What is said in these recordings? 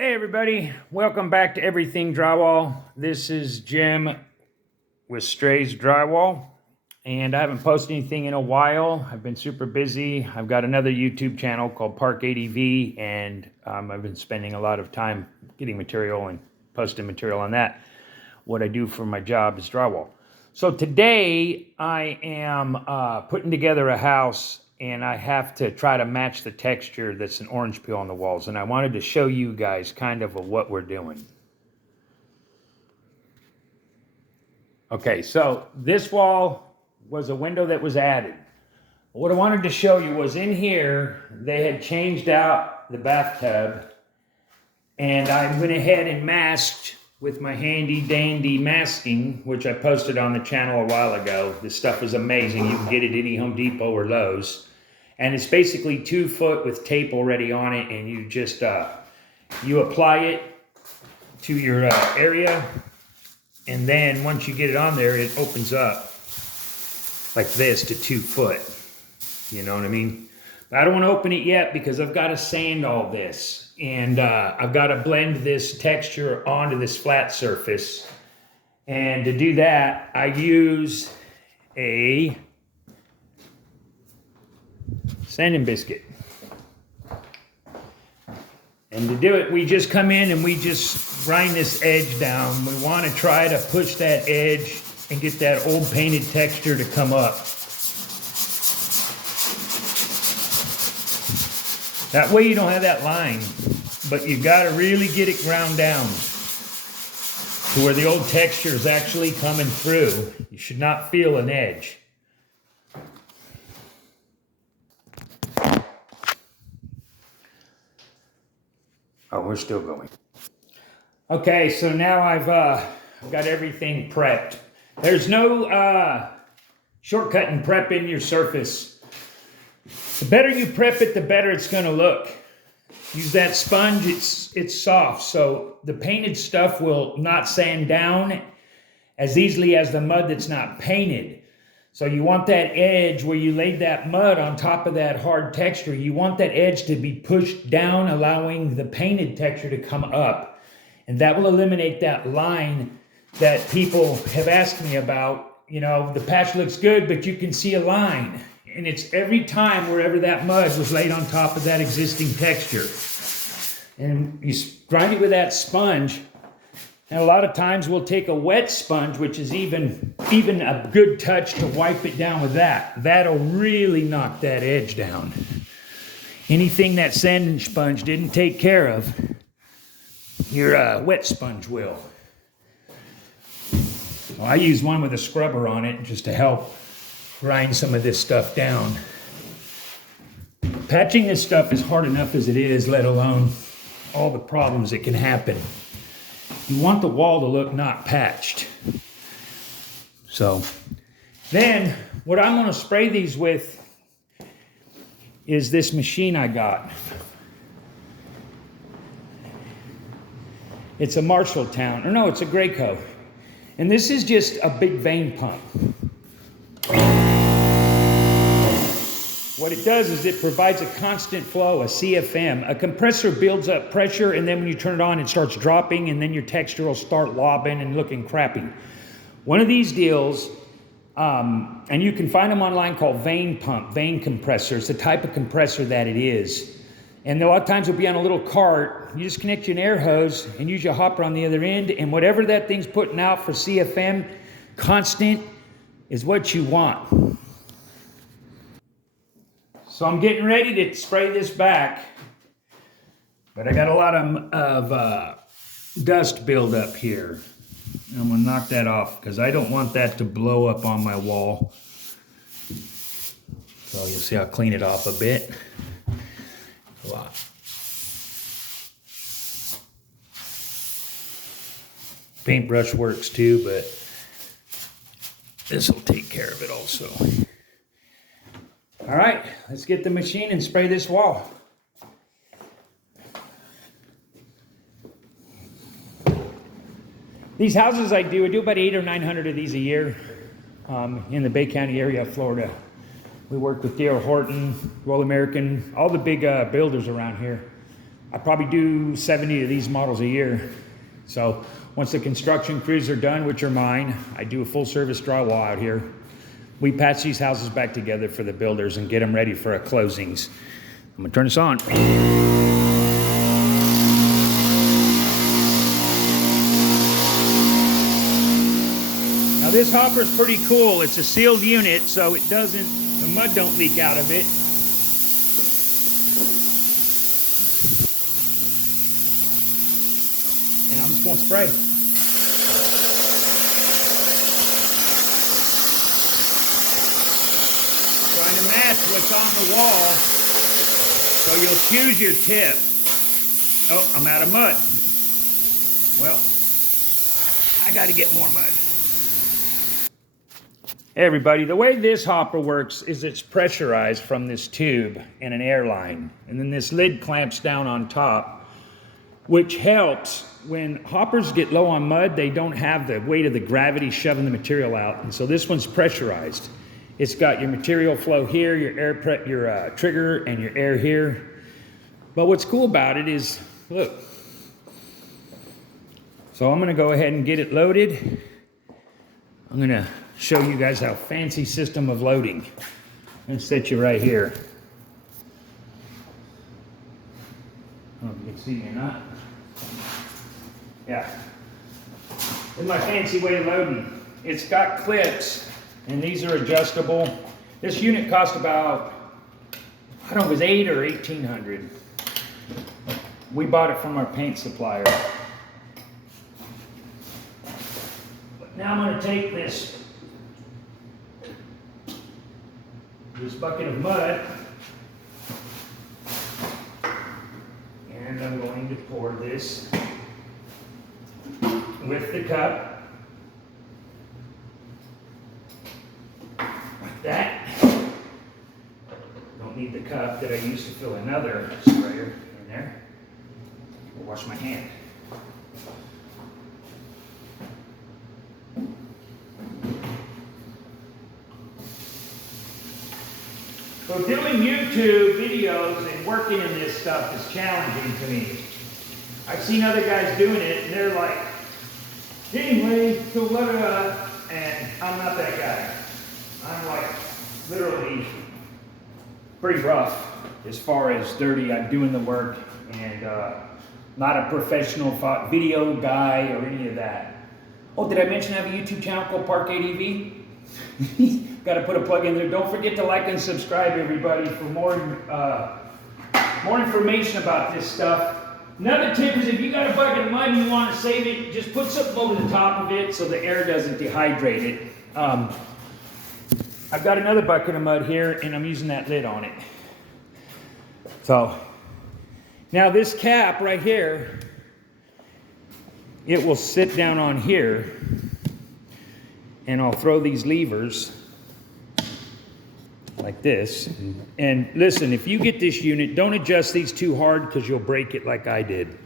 Hey everybody, welcome back to Everything Drywall. This is Jim with Strays Drywall, and I haven't posted anything in a while. I've been super busy. I've got another YouTube channel called Park ADV, and I've been spending a lot of time getting material and posting material on that. What I do for my job is drywall. So today I am putting together a house, and I have to try to match the texture that's an orange peel on the walls. And I wanted to show you guys kind of what we're doing. Okay, so this wall was a window that was added. What I wanted to show you was in here, they had changed out the bathtub, and I went ahead and masked with my handy dandy masking, which I posted on the channel a while ago. This stuff is amazing. You can get it at any Home Depot or Lowe's. And it's basically 2 foot with tape already on it, and you just you apply it to your area, and then once you get it on there, it opens up like this to 2 foot. You know what I mean? But I don't want to open it yet because I've got to sand all this, and I've got to blend this texture onto this flat surface. And to do that, I use a sanding biscuit. And to do it, we just come in and we just grind this edge down. We want to try to push that edge and get that old painted texture to come up. That way you don't have that line, but you got to really get it ground down to where the old texture is actually coming through. You should not feel an edge. Oh, we're still going. Okay, so now I've got everything prepped. There's no shortcut in prepping your surface. The better you prep it, the better it's going to look. Use that sponge, it's soft, so the painted stuff will not sand down as easily as the mud that's not painted. So you want that edge where you laid that mud on top of that hard texture. You want that edge to be pushed down, allowing the painted texture to come up. And that will eliminate that line that people have asked me about. You know, the patch looks good, but you can see a line. And it's every time wherever that mud was laid on top of that existing texture. And you grind it with that sponge. And a lot of times we'll take a wet sponge, which is even a good touch to wipe it down with that. That'll really knock that edge down. Anything that sanding sponge didn't take care of, your wet sponge will. So I use one with a scrubber on it just to help grind some of this stuff down. Patching this stuff is hard enough as it is, let alone all the problems that can happen. You want the wall to look not patched. So then what I'm going to spray these with is this machine I got. It's a Marshalltown, or no, it's a Graco. And this is just a big vein pump. What it does is it provides a constant flow, a CFM. A compressor builds up pressure, and then when you turn it on, it starts dropping, and then your texture will start lobbing and looking crappy. One of these deals, and you can find them online, called vein pump, vein compressor. It's the type of compressor that it is. And a lot of times it'll be on a little cart. You just connect your air hose and use your hopper on the other end, and whatever that thing's putting out for CFM, constant, is what you want. So I'm getting ready to spray this back, but I got a lot of dust buildup here. I'm gonna knock that off because I don't want that to blow up on my wall. So you'll see I'll clean it off a bit. A lot. Paintbrush works too, but this will take care of it also. All right, let's get the machine and spray this wall. These houses I do about 800 or 900 of these a year in the Bay County area of Florida. We work with D.R. Horton, Royal American, all the big builders around here. I probably do 70 of these models a year. So once the construction crews are done, which are mine, I do a full service drywall out here. We patch these houses back together for the builders and get them ready for our closings. I'm gonna turn this on. Now this hopper's pretty cool. It's a sealed unit, so it doesn't, the mud don't leak out of it. And I'm just gonna spray. Trying to match what's on the wall, so you'll choose your tip. Oh, I'm out of mud. Well, I gotta get more mud. Hey everybody, the way this hopper works is it's pressurized from this tube and an air line, and then this lid clamps down on top, which helps when hoppers get low on mud. They don't have the weight of the gravity shoving the material out, and so this one's pressurized. It's got your material flow here, your your trigger, and your air here. But what's cool about it is, look. So I'm gonna go ahead and get it loaded. I'm gonna show you guys how fancy system of loading. I'm gonna set you right here. I don't know if you can see me or not. Yeah. This is my fancy way of loading. It's got clips, and these are adjustable. This unit cost about, I don't know, it was $800 or $1,800. We bought it from our paint supplier. But now I'm gonna take this bucket of mud, and I'm going to pour this with the cup, like that. Don't need the cup that I used to fill another sprayer in there. I'll wash my hand. So doing YouTube videos and working in this stuff is challenging to me. I've seen other guys doing it, and they're like, anyway, so what, and I'm not that guy. I'm like literally pretty rough as far as dirty. I'm doing the work, and not a professional video guy or any of that. Oh, did I mention I have a YouTube channel called Park ADV? Got to put a plug in there. Don't forget to like and subscribe, everybody, for more information about this stuff. Another tip is if you got a bucket of mud and you want to save it, just put something over the top of it so the air doesn't dehydrate it. I've got another bucket of mud here, and I'm using that lid on it. So now this cap right here, it will sit down on here, and I'll throw these levers like this. And listen, if you get this unit, don't adjust these too hard because you'll break it like I did.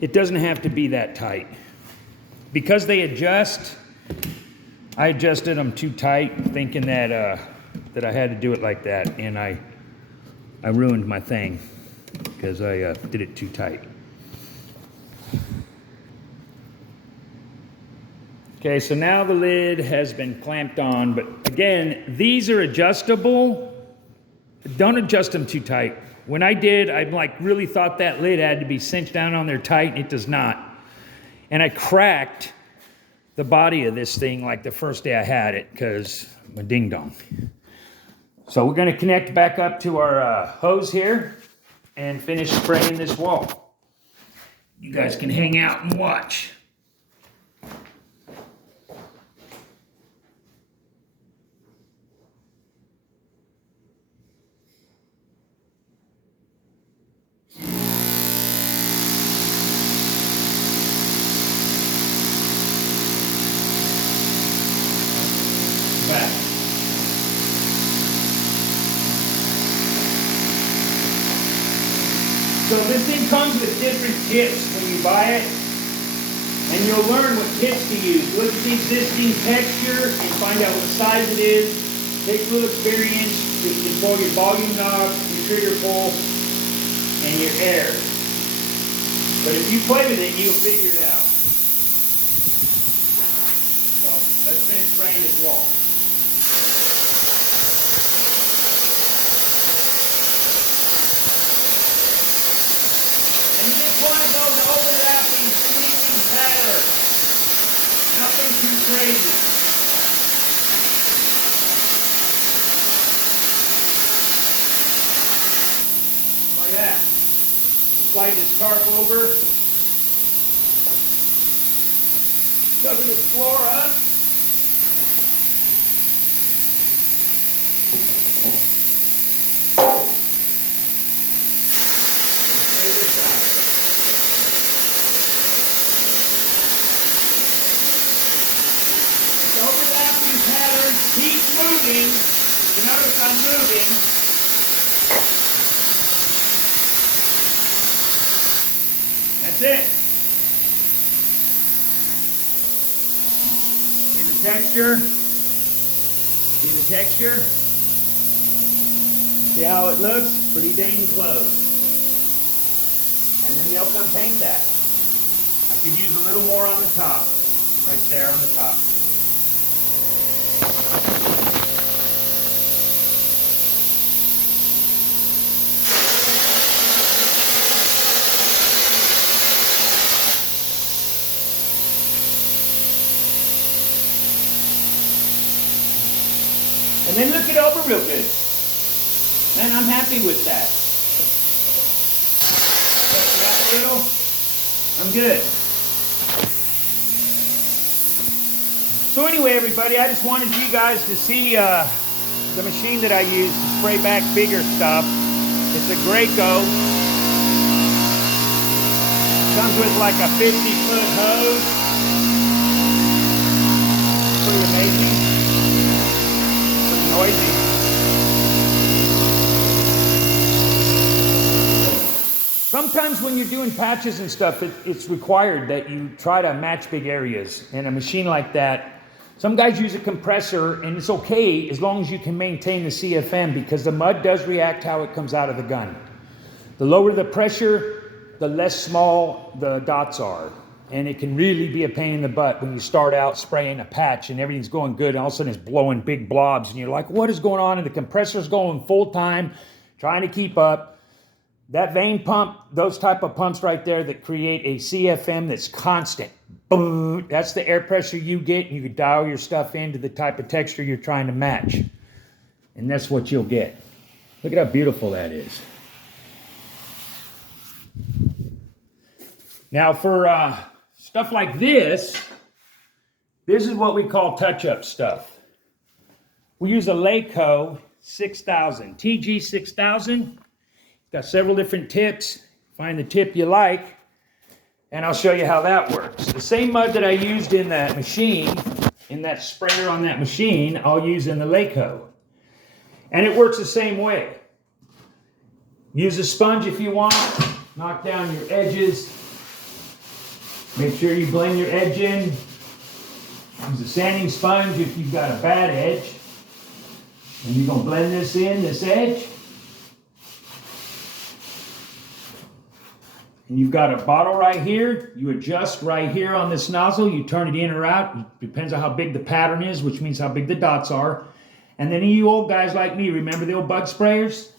It doesn't have to be that tight. Because they adjust, I adjusted them too tight, thinking that that I had to do it like that, and I ruined my thing because I did it too tight. Okay, so now the lid has been clamped on, but again, these are adjustable. Don't adjust them too tight. When I did, I like really thought that lid had to be cinched down on there tight, and it does not. And I cracked the body of this thing like the first day I had it because I'm a ding dong. So we're gonna connect back up to our hose here and finish spraying this wall. You guys can hang out and watch. So this thing comes with different tips when you buy it, and you'll learn what tips to use. Look at the existing texture and find out what size it is. Take a little experience. You control your volume knob, your trigger pull, and your air. But if you play with it, you'll figure it out. So let's finish spraying this wall. And you just want to go to overlapping, sweeping pattern. Nothing too crazy. Like that. Slide this tarp over. Cover this floor up. Overlapping pattern, keep moving. You notice I'm moving. That's it. See the texture? See the texture? See how it looks? Pretty dang close. And then you'll come paint that. I could use a little more on the top. Right there on the top. And then look it over real good. Man, I'm happy with that. Touch it out a little. I'm good. So anyway, everybody, I just wanted you guys to see the machine that I use to spray back bigger stuff. It's a Graco. Comes with like a 50-foot hose. Pretty amazing. Pretty noisy. Sometimes when you're doing patches and stuff, it's required that you try to match big areas. And a machine like that, some guys use a compressor, and it's okay as long as you can maintain the CFM, because the mud does react how it comes out of the gun. The lower the pressure, the less small the dots are. And it can really be a pain in the butt when you start out spraying a patch and everything's going good, and all of a sudden it's blowing big blobs, and you're like, what is going on? And the compressor's going full time, trying to keep up. That vane pump, those type of pumps right there that create a CFM that's constant. Boom, that's the air pressure you get, and you can dial your stuff into the type of texture you're trying to match. And that's what you'll get. Look at how beautiful that is. Now for stuff like this is what we call touch-up stuff. We use a Laco 6000, TG 6000. Got several different tips. Find the tip you like, and I'll show you how that works. The same mud that I used in that machine, in that sprayer on that machine, I'll use in the Laco. And it works the same way. Use a sponge if you want. Knock down your edges. Make sure you blend your edge in. Use a sanding sponge if you've got a bad edge. And you're going to blend this in, this edge. And you've got a bottle right here. You adjust right here on this nozzle. You turn it in or out. It depends on how big the pattern is, which means how big the dots are. And then you old guys like me, remember the old bug sprayers?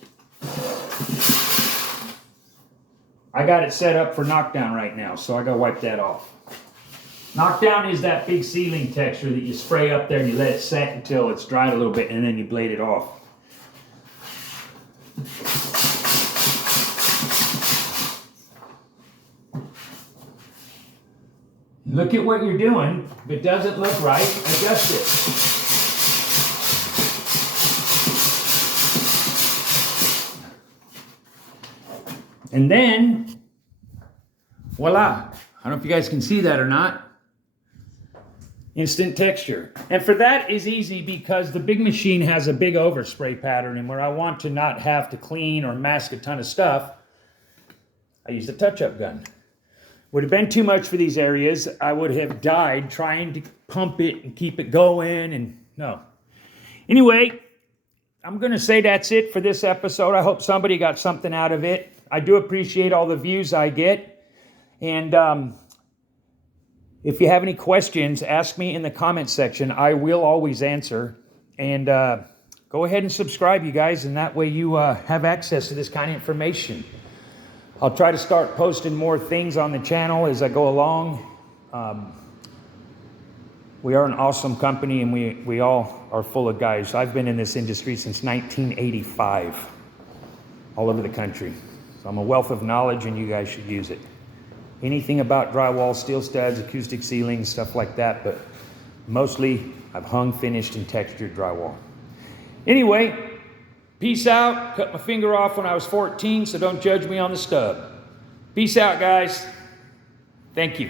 I got it set up for knockdown right now, so I gotta wipe that off. Knockdown is that big sealing texture that you spray up there and you let it set until it's dried a little bit, and then you blade it off. Look at what you're doing. If it doesn't look right, adjust it. And then, voila. I don't know if you guys can see that or not. Instant texture. And for that is easy because the big machine has a big overspray pattern, and where I want to not have to clean or mask a ton of stuff, I use the touch-up gun. Would have been too much for these areas. I would have died trying to pump it and keep it going, and no. Anyway, I'm going to say that's it for this episode. I hope somebody got something out of it. I do appreciate all the views I get. And if you have any questions, ask me in the comment section. I will always answer. And go ahead and subscribe, you guys, and that way you have access to this kind of information. I'll try to start posting more things on the channel as I go along. We are an awesome company, and we all are full of guys. I've been in this industry since 1985, all over the country. So I'm a wealth of knowledge, and you guys should use it. Anything about drywall, steel studs, acoustic ceilings, stuff like that, but mostly I've hung, finished, and textured drywall. Anyway, peace out. Cut my finger off when I was 14, so don't judge me on the stub. Peace out, guys. Thank you.